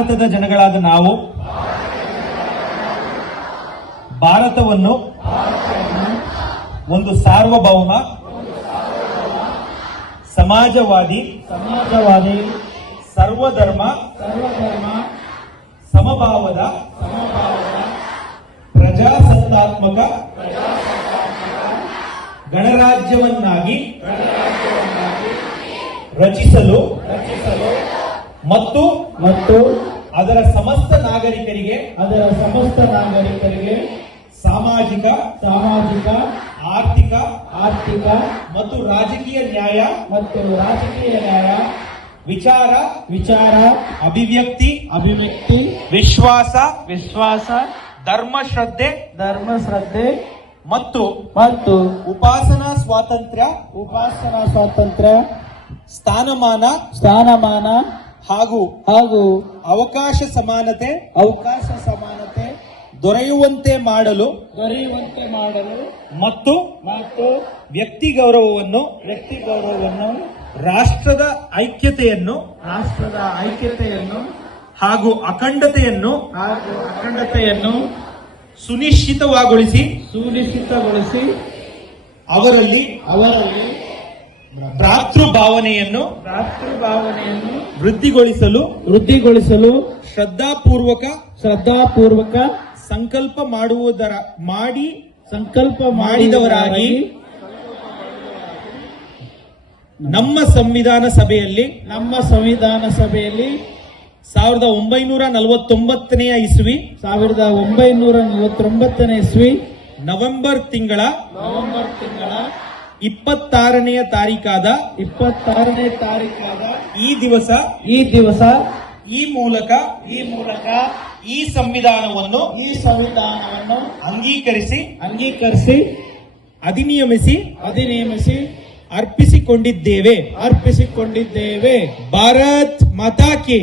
ಭಾರತದ ಜನಗಳಾದ ನಾವು ಭಾರತವನ್ನು ಒಂದು ಸಾರ್ವಭೌಮ ಸಮಾಜವಾದಿ ಸರ್ವಧರ್ಮ ಸಮಭಾವದ ಪ್ರಜಾಸತ್ತಾತ್ಮಕ ಗಣರಾಜ್ಯವನ್ನಾಗಿ ರಚಿಸಲು ಮತ್ತು ಅದರ ಸಮಸ್ತ ನಾಗರಿಕರಿಗೆ ಸಾಮಾಜಿಕ ಆರ್ಥಿಕ ಮತ್ತು ರಾಜಕೀಯ ನ್ಯಾಯ ವಿಚಾರ ಅಭಿವ್ಯಕ್ತಿ ವಿಶ್ವಾಸ ಧರ್ಮಶ್ರದ್ಧೆ ಮತ್ತು ಉಪಾಸನಾ ಸ್ವಾತಂತ್ರ್ಯ ಸ್ಥಾನಮಾನ ಹಾಗೂ ಅವಕಾಶ ಸಮಾನತೆ ದೊರೆಯುವಂತೆ ಮಾಡಲು ಮತ್ತು ವ್ಯಕ್ತಿ ಗೌರವವನ್ನು ರಾಷ್ಟ್ರದ ಐಕ್ಯತೆಯನ್ನು ಹಾಗೂ ಅಖಂಡತೆಯನ್ನು ಸುನಿಶ್ಚಿತಗೊಳಿಸಿ ಅವರಲ್ಲಿ ಭ್ರಾತೃಭಾವನೆಯನ್ನು ವೃದ್ಧಿಗೊಳಿಸಲು ಶ್ರದ್ಧಾಪೂರ್ವಕ ಸಂಕಲ್ಪ ಮಾಡಿದವರಾಗಿ ನಮ್ಮ ಸಂವಿಧಾನ ಸಭೆಯಲ್ಲಿ 1949ನೇ ಇಸ್ವಿ ನವೆಂಬರ್ ತಿಂಗಳ 26ನೇ ತಾರೀಕಾದ ಈ ದಿವಸ ಈ ಮೂಲಕ ಈ ಸಂವಿಧಾನವನ್ನು ಅಂಗೀಕರಿಸಿ ಅಧಿನಿಯಮಿಸಿ ಅರ್ಪಿಸಿಕೊಂಡಿದ್ದೇವೆ. ಭಾರತ್ ಮಾತಾ ಕಿ